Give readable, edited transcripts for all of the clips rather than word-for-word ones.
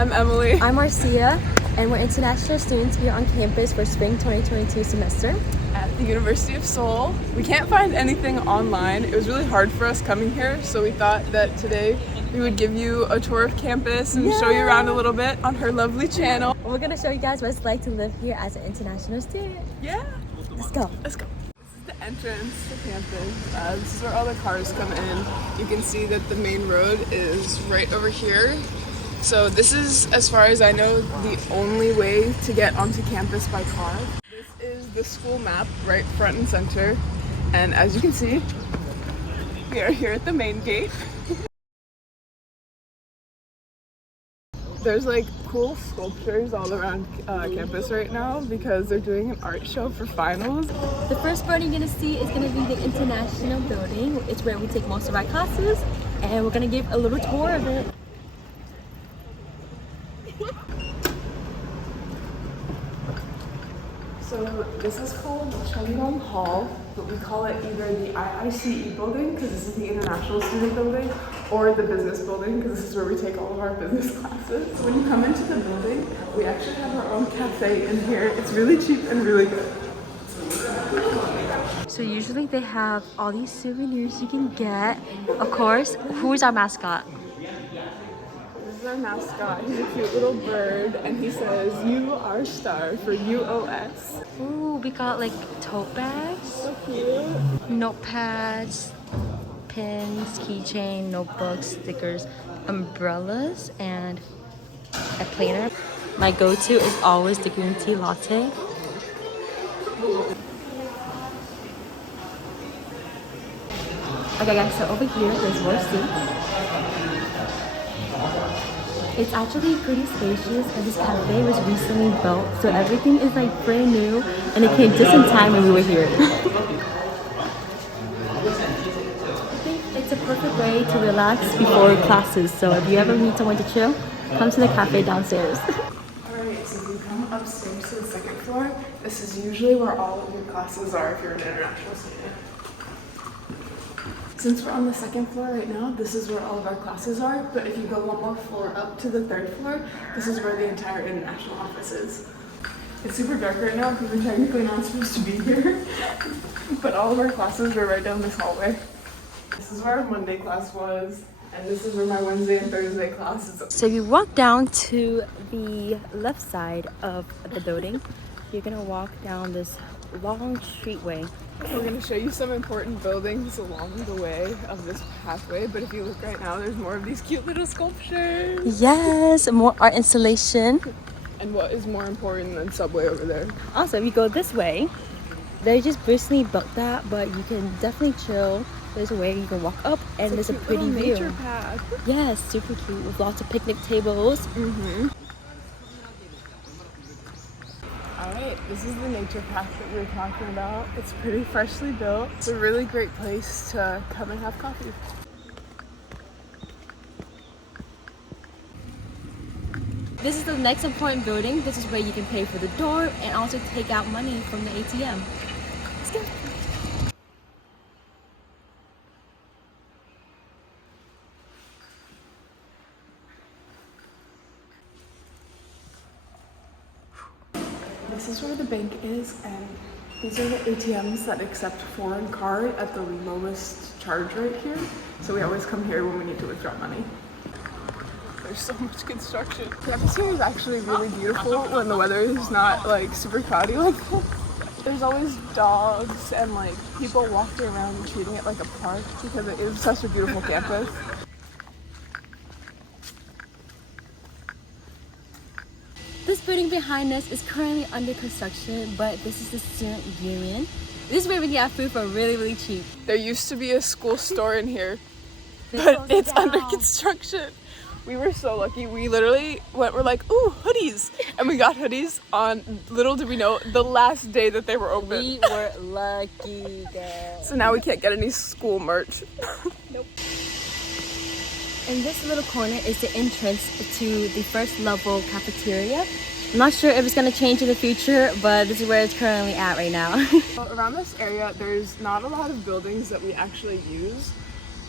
I'm Emily. I'm Marcia, and we're international students here on campus for spring 2022 semester. At the University of Seoul. We can't find anything online. It was really hard for us coming here, so we thought that today we would give you a tour of campus and show you around a little bit on her lovely channel. We're gonna show you guys what it's like to live here as an international student. Yeah. Let's go. Let's go. This is the entrance to campus. This is where all the cars come in. You can see that the main road is right over here. So this is, as far as I know, the only way to get onto campus by car. This is the school map right front and center. And as you can see, we are here at the main gate. There's like cool sculptures all around campus right now because they're doing an art show for finals. The first building you're gonna see is gonna be the International Building. It's where we take most of our classes, and we're gonna give a little tour of it. So this is called Cheongdong Hall, but we call it either the IICE building because this is the International Student Building, or the Business Building because this is where we take all of our business classes. So when you come into the building, we actually have our own cafe in here. It's really cheap and really good. So usually they have all these souvenirs you can get. Of course, who's our mascot? This is our mascot. He's a cute little bird, and he says, "You are star" for UOS. Ooh, we got like tote bags, So cute. notepads, pins, keychain, notebooks, stickers, umbrellas, and a planner. My go-to is always the green tea latte. Okay guys, so over here there's more seats. It's actually pretty spacious, and this cafe was recently built, so everything is like brand new, and it came just in time when we were here. I think it's a perfect way to relax before classes, so if you ever need someone to chill, come to the cafe downstairs. Alright, so if you come upstairs to the second floor, this is usually where all of your classes are if you're an international student. Since we're on the second floor right now, this is where all of our classes are, but if you go one more floor up to the third floor, this is where the entire international office is. It's super dark right now because we're technically not supposed to be here, but all of our classes are right down this hallway. This is where our Monday class was, and this is where my Wednesday and Thursday class is. So if you walk down to the left side of the building, you're gonna walk down this long streetway. We're going to show you some important buildings along the way of this pathway, but if you look right now, there's more of these cute little sculptures. Yes, more art installation. And what is more important than Subway over there? Also, if you go this way, they just recently built that, but you can definitely chill. There's a way you can walk up, and there's a pretty view. Nature path. Yes, super cute with lots of picnic tables. Alright, this is the nature path that we were talking about. It's pretty freshly built. It's a really great place to come and have coffee. This is the next important building. This is where you can pay for the door and also take out money from the ATM. Let's go. This is where the bank is, and these are the ATMs that accept foreign card at the lowest charge right here. So we always come here when we need to withdraw money. There's so much construction. Campus here is actually really beautiful when the weather is not like super cloudy like that. There's always dogs and like people walking around and treating it like a park because it is such a beautiful campus. This building behind us is currently under construction, but this is the student union. This is where we can get food for really, really cheap. There used to be a school store in here, but it's under construction. We were so lucky. We literally we're like, ooh, hoodies. And we got hoodies on, little did we know, the last day that they were open. We were lucky, guys. So now we can't get any school merch. Nope. In this little corner is the entrance to the first level cafeteria. I'm not sure if it's going to change in the future, but this is where it's currently at right now. Around this area, there's not a lot of buildings that we actually use,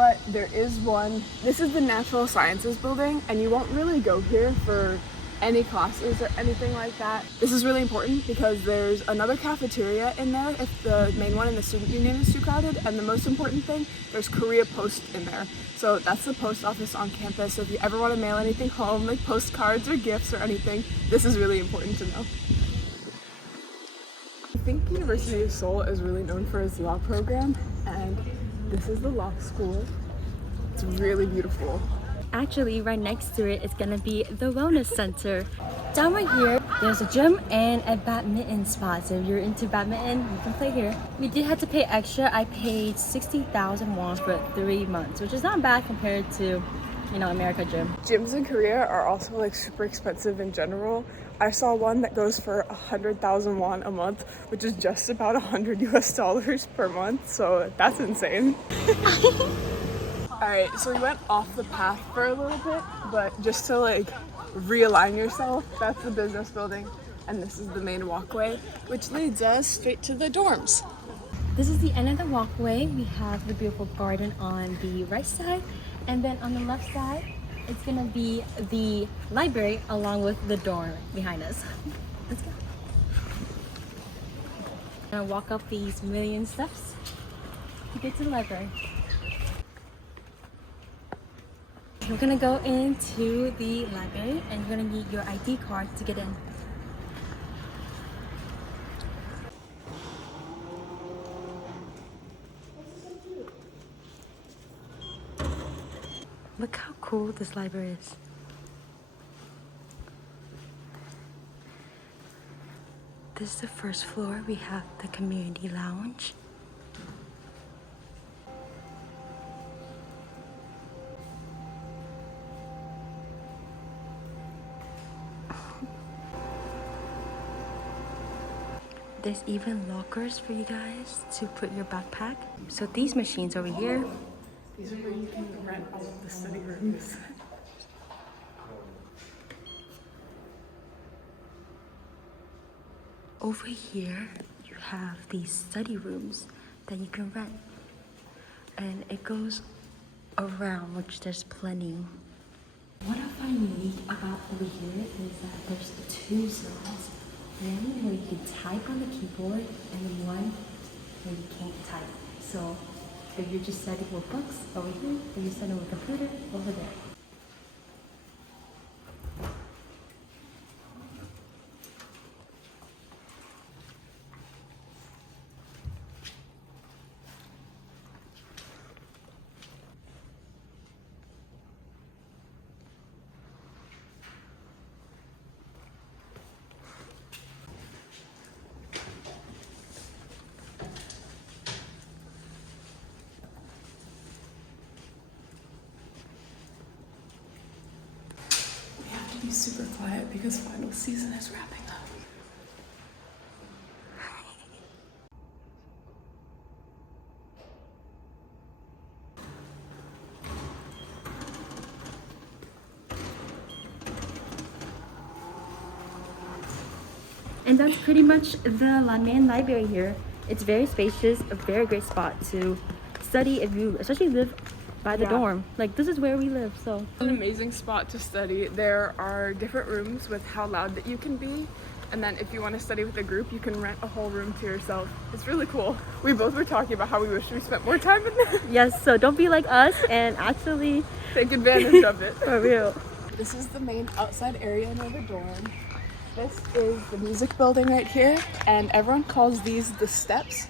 but there is one. This is the Natural Sciences building, and you won't really go here for any classes or anything like that. This is really important because there's another cafeteria in there if the main one in the student union is too crowded, and the most important thing, there's Korea Post in there. So that's the post office on campus. So if you ever want to mail anything home, like postcards or gifts or anything, this is really important to know. I think University of Seoul is really known for its law program, and this is the law school. It's really beautiful. Actually, right next to it is gonna be the wellness center. Down right here, there's a gym and a badminton spot. So if you're into badminton, you can play here. We did have to pay extra. I paid 60,000 won for 3 months, which is not bad compared to, you know, America gym. Gyms in Korea are also like super expensive in general. I saw one that goes for 100,000 won a month, which is just about $100 per month. So that's insane. Alright, so we went off the path for a little bit, but just to like realign yourself, that's the business building, and this is the main walkway, which leads us straight to the dorms. This is the end of the walkway. We have the beautiful garden on the right side, and then on the left side, it's gonna be the library along with the dorm behind us. Let's go. Gonna walk up these million steps to get to the library. We're gonna go into the library and you're gonna need your ID card to get in. Look how cool this library is. This is the first floor. We have the community lounge. There's even lockers for you guys to put your backpack. So these machines over here. These are where you can rent all of the study rooms. Over here, you have these study rooms that you can rent. And it goes around, which there's plenty. What I find unique about over here is that there's 2 zones. One where you can type on the keyboard and then one where you can't type. So if you're just studying with books over here, or you're studying with a computer over there. Be super quiet because final season is wrapping up. And that's pretty much the main library here. It's very spacious, a very great spot to study if you especially live by the dorm. Like, this is where we live, so. It's an amazing spot to study. There are different rooms with how loud that you can be. And then if you want to study with a group, you can rent a whole room to yourself. It's really cool. We both were talking about how we wish we spent more time in there. Yes, so don't be like us and actually take advantage of it. For real. This is the main outside area near the dorm. This is the music building right here, and everyone calls these the steps.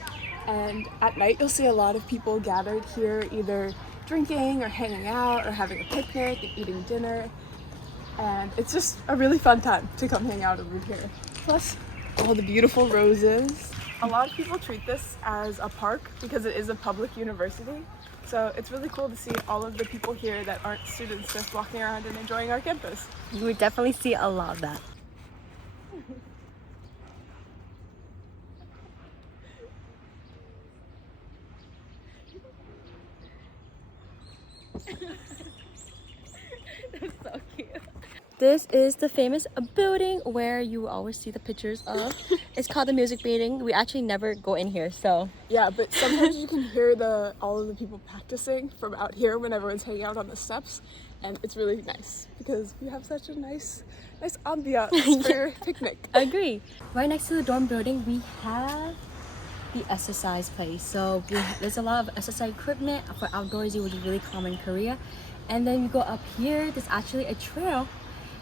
And at night, you'll see a lot of people gathered here, either drinking or hanging out or having a picnic and eating dinner. And it's just a really fun time to come hang out over here. Plus, all the beautiful roses. A lot of people treat this as a park because it is a public university. So it's really cool to see all of the people here that aren't students just walking around and enjoying our campus. You would definitely see a lot of that. That's so cute. This is the famous building where you always see the pictures of. It's called the music building. We actually never go in here, so. Yeah, but sometimes you can hear all of the people practicing from out here when everyone's hanging out on the steps, and it's really nice because we have such a nice ambiance for your picnic. I agree. Right next to the dorm building, we have the exercise place. So there's a lot of exercise equipment for outdoorsy, which is really common in Korea. And then you go up here, there's actually a trail,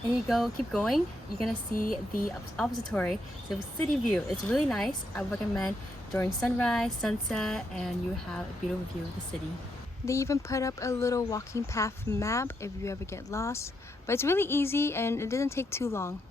and you keep going, you're gonna see the observatory, so city view. It's really nice. I recommend during sunrise, sunset, and you have a beautiful view of the city. They even put up a little walking path map if you ever get lost, but it's really easy and it doesn't take too long.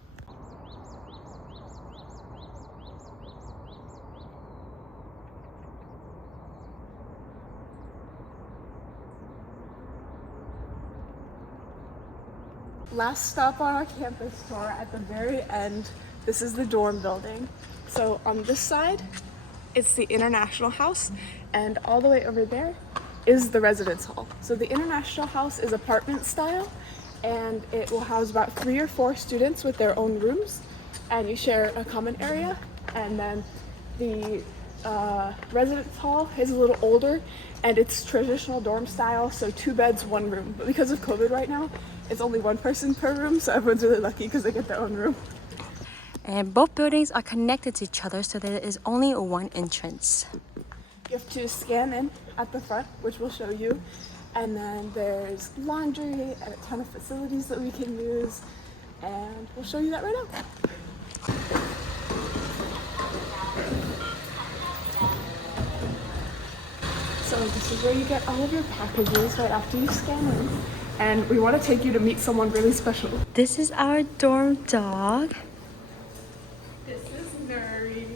Last stop on our campus tour, at the very end, this is the dorm building. So on this side, it's the International House, and all the way over there is the residence hall. So the International House is apartment style, and it will house about 3 or 4 students with their own rooms, and you share a common area. And then the residence hall is a little older, and it's traditional dorm style, so 2 beds, 1 room. But because of COVID right now, it's only 1 person per room, so everyone's really lucky because they get their own room. And both buildings are connected to each other, so there is only one entrance. You have to scan in at the front, which we'll show you. And then there's laundry and a ton of facilities that we can use. And we'll show you that right now. So this is where you get all of your packages right after you scan in. And we want to take you to meet someone really special. This is our dorm dog. This is Nuri.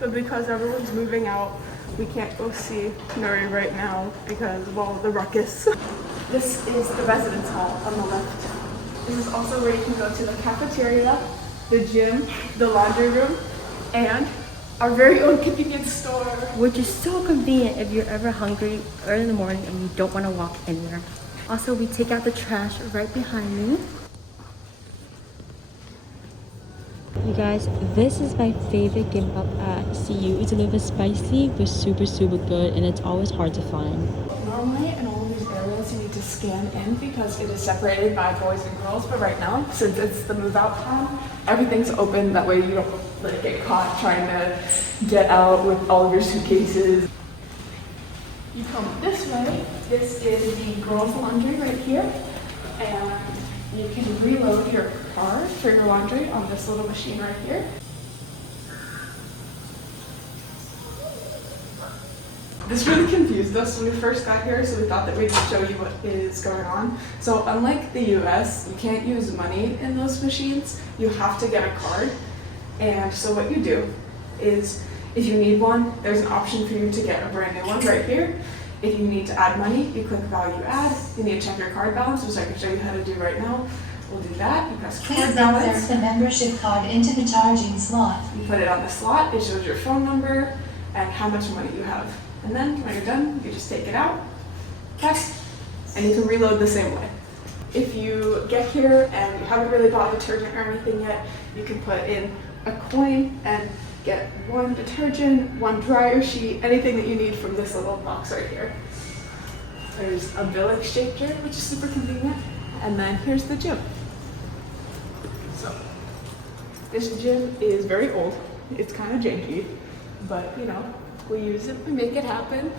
But because everyone's moving out, we can't go see Nuri right now because, well, the ruckus. This is the residence hall on the left. This is also where you can go to the cafeteria, the gym, the laundry room, and our very own convenience store. Which is so convenient if you're ever hungry early in the morning and you don't want to walk anywhere. Also, we take out the trash right behind me. You guys, this is my favorite gimbap at CU. It's a little bit spicy, but super good, and it's always hard to find. Normally in all of these areas you need to scan in because it is separated by boys and girls, but right now, since it's the move out time, everything's open. That way you don't get caught trying to get out with all of your suitcases. You come this way. This is the girls' laundry right here, and you can reload your car for your laundry on this little machine right here. This really confused us when we first got here, so we thought that we'd show you what is going on. So unlike the US, you can't use money in those machines. You have to get a card. And so what you do is, if you need one, there's an option for you to get a brand new one right here. If you need to add money, you click value add. You need to check your card balance, which I can show you how to do right now. We'll do that. You press card Please balance. insert the membership card into the charging slot. You put it on the slot. It shows your phone number and how much money you have. And then when you're done, you just take it out, press, and you can reload the same way. If you get here and you haven't really bought detergent or anything yet, you can put in a coin and get 1 detergent, 1 dryer sheet, anything that you need from this little box right here. There's a bill exchanger, which is super convenient, and then here's the gym. So this gym is very old. It's kind of janky, but you know, we use it, we make it happen.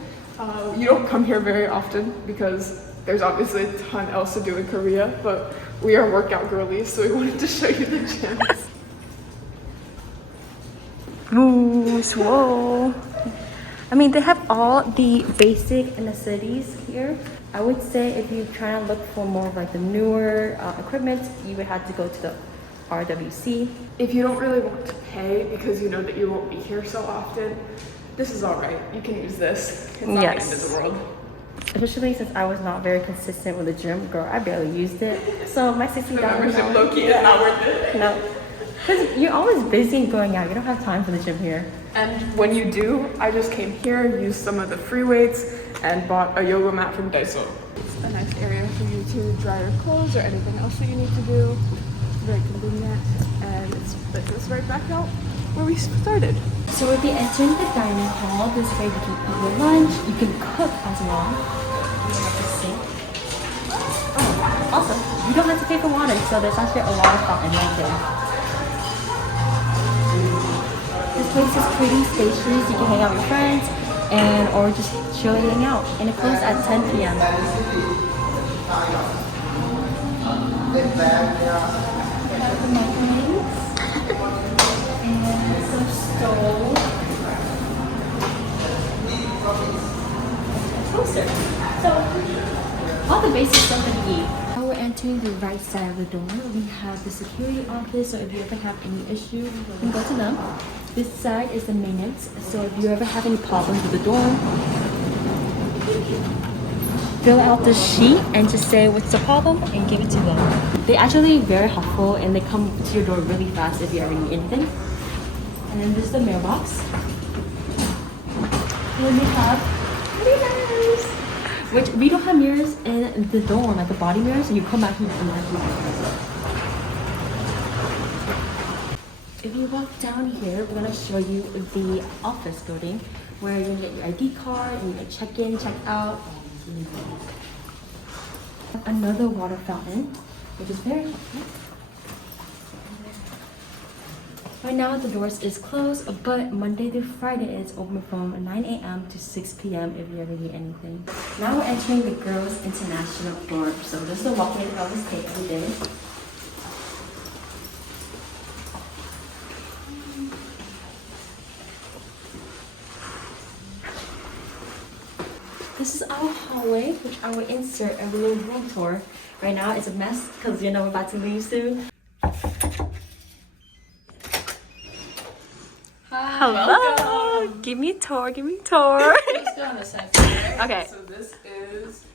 You don't come here very often because there's obviously a ton else to do in Korea, but we are workout girlies, so we wanted to show you the gyms. Ooh, whoa. I mean, they have all the basic necessities here. I would say if you're trying to look for more of like the newer equipment, you would have to go to the RWC. If you don't really want to pay because you know that you won't be here so often, this is all right. You can use this. It's not the end of the world. Especially since I was not very consistent with the gym, girl, I barely used it. So my $60. The membership low-key is not worth it. No. Because you're always busy and going out. You don't have time for the gym here. And when you do, I just came here, used some of the free weights, and bought a yoga mat from Daiso. It's a nice area for you to dry your clothes or anything else that you need to do. Very convenient, and it's like this right back out where we started. So we'll be entering the dining hall. This way you can eat your lunch. You can cook as well. You have the sink. Oh, awesome. You don't have to pay for water, so there's actually a water fountain right there. This place is pretty spacious. You can hang out with your friends and or just chill and hang out. And it closes at 10 p.m. The microwaves and some stove. Closer. So all the basic stuff that you need. Now we're entering the right side of the door. We have the security office, so if you ever have any issue, you can go to them. This side is the maintenance, so if you ever have any problems with the door, fill out the sheet and just say what's the problem and give it to them. They're actually very helpful and they come to your door really fast if you ever need anything. And then this is the mailbox. And then we have mirrors, which we don't have mirrors in the dorm, like the body mirrors, so you come back here and if you walk down here, we're gonna show you the office building where you can get your ID card and you can check in, check out. Another water fountain, which is very helpful. Right now the doors is closed, but Monday to Friday it's open from 9 a.m. to 6 p.m. if you ever need anything. Now we're entering the girls' international dorm. So this is the walk-in that always take every day. This is our hallway, which I will insert a little room tour. Right now it's a mess because you know we're about to leave soon. Hi, hello. welcome. Give me a tour. Give me a tour. Let's go on this side first. Okay. So this is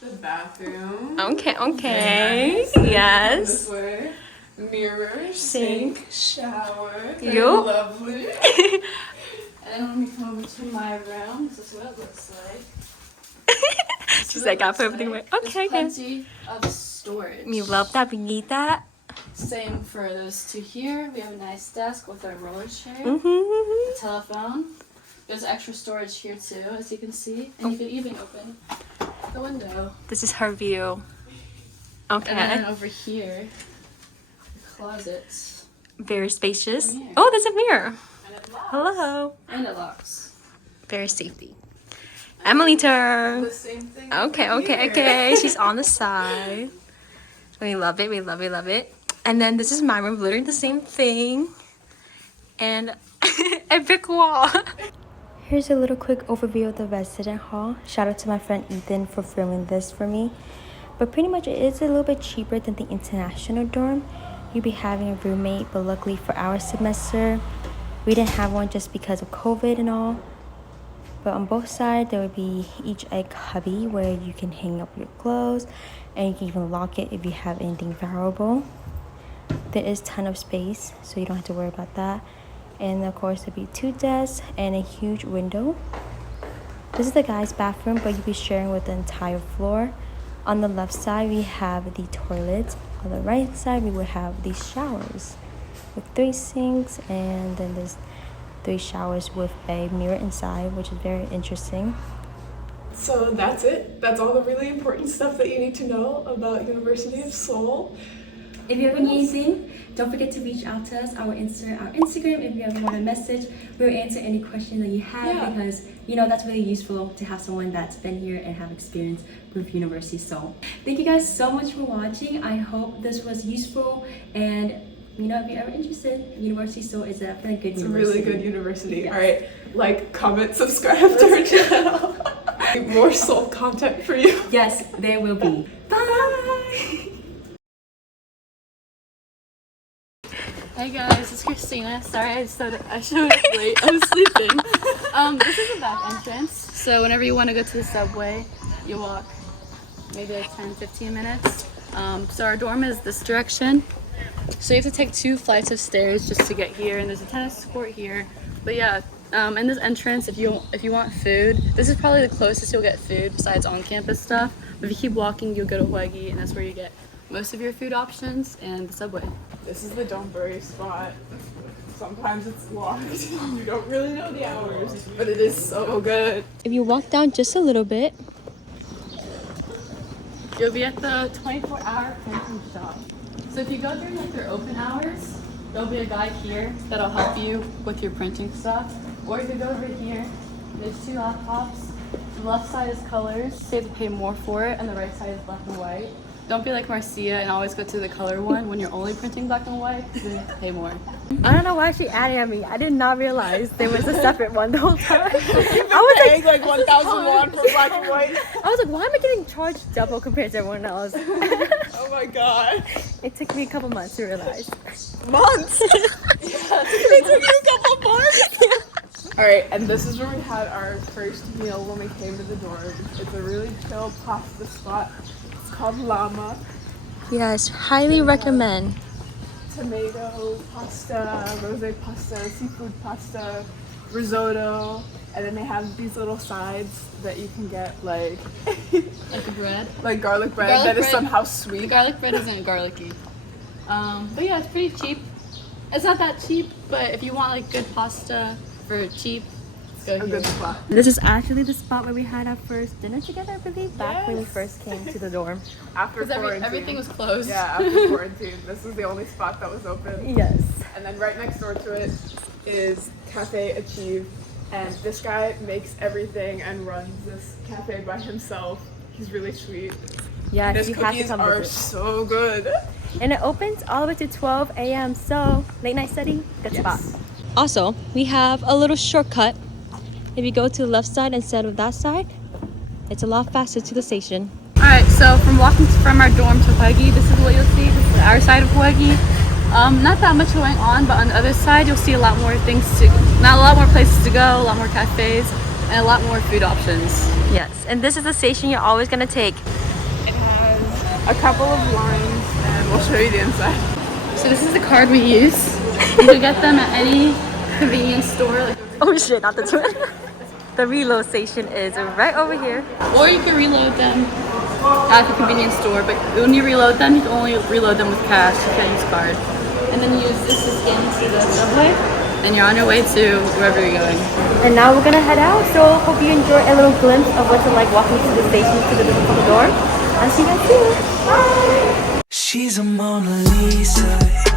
the bathroom. Okay. Okay. Very nice. Yes. This way. Mirror, Sink. shower. Very Yup. lovely. And when we come over to my room, this is what it looks like. She's like, I put everything away. Okay. There's plenty of storage. We love that. We need that. Same for those two here. We have a nice desk with our roller chair, Mm-hmm. a telephone. There's extra storage here too, as you can see. And you can even open the window. This is her view. Okay. And then over here, the closets. Very spacious. Mirror. Oh, there's a mirror. And it locks. Hello. And it locks. Very safety. Emily turn. The same thing. Okay, over okay, here. okay. She's on the side. We love it. We love it. Love it. And then this is my room, literally the same thing. And a brick wall. Here's a little quick overview of the resident hall. Shout out to my friend Ethan for filming this for me. But pretty much it is a little bit cheaper than the international dorm. You'll be having a roommate, but luckily for our semester, we didn't have one just because of COVID and all. But on both sides, there will be each a cubby where you can hang up your clothes and you can even lock it if you have anything valuable. There is a ton of space, so you don't have to worry about that. And of course, there'll be 2 desks and a huge window. This is the guys' bathroom, but you'll be sharing with the entire floor. On the left side, we have the toilets. On the right side, we will have these showers with 3 sinks, and then there's 3 showers with a mirror inside, which is very interesting. So that's it. That's all the really important stuff that you need to know about University of Seoul. If you ever need anything, don't forget to reach out to us. I will insert our Instagram if you ever want a message. We'll answer any question that you have because, you know, that's really useful to have someone that's been here and have experience with University of Seoul. Thank you guys so much for watching. I hope this was useful, and you know, if you're ever interested, University of Seoul is a really good It's a university. really good university. Yes. All right, like, comment, subscribe to our channel. More Seoul content for you. Yes, there will be. Bye! Hey guys, it's Christina. Sorry I showed up late. I was sleeping. This is the back entrance. So whenever you want to go to the subway, you walk maybe like 10-15 minutes. So our dorm is this direction. So you have to take 2 flights of stairs just to get here, and there's a tennis court here. But yeah, In this entrance, if you want food, this is probably the closest you'll get food besides on-campus stuff. But if you keep walking, you'll go to Huegi, and that's where you get most of your food options and the subway. This is the Donburi spot. Sometimes it's locked. You don't really know the hours, but it is so good. If you walk down just a little bit, You'll be at the 24-hour printing shop. So if you go during like their open hours, there'll be a guy here that'll help you with your printing stuff. Or if you go over here, there's 2 laptops. The left side is colors, so you have to pay more for it, and the right side is black and white. Don't be like Marcia and always go to the color one when you're only printing black and white, because then you have to pay more. I don't know why she added at me. I did not realize there was a separate one the whole time. I was paying like 1,000 won for black and white. I was like, why am I getting charged double compared to everyone else? Oh my god. It took me a couple months to realize. Months? It took you a couple months? Alright, and this is where we had our first meal when we came to the dorm. It's a really chill pasta spot. It's called Llama. Yes, highly recommend. Tomato pasta, rosé pasta, seafood pasta, risotto, and then they have these little sides that you can get like Like the bread. like garlic bread Garlic that is bread. somehow The sweet. garlic bread isn't garlicky. But yeah, it's pretty cheap. It's not that cheap, but if you want like good pasta for cheap, go A here. good spot. This is actually the spot where we had our first dinner together, I believe, back when we Yes. first came to the dorm. After Because quarantine. everything was closed. Yeah, after quarantine. This was the only spot that was open. Yes. And then right next door to it is Cafe Achieve. And this guy makes everything and runs this cafe by himself. He's really sweet. Yes, His you have to cookies come are visit. so good. And it opens all the way to 12 a.m. So late night study, good spot. Also, we have a little shortcut. If you go to the left side instead of that side, it's a lot faster to the station. Alright, so from walking from our dorm to Huegi, this is what you'll see. This is our side of Huegi. Not that much going on, but on the other side you'll see a lot more things to, not a lot more places to go, a lot more cafes, and a lot more food options. Yes, and this is the station you're always gonna take. It has a couple of lines and we'll show you the inside. So this is the card we use. You can get them at any convenience store, like, Oh shit, not the twin. The reload station is right over here. or you can reload them at the convenience store, but when you reload them, you can only reload them with cash, you can't use card. And then you use this to scan to the subway, and you're on your way to wherever you're going. And now we're gonna head out, so hope you enjoy a little glimpse of what's like walking to the station to the door. I'll see you guys soon. Bye! She's a Mona Lisa.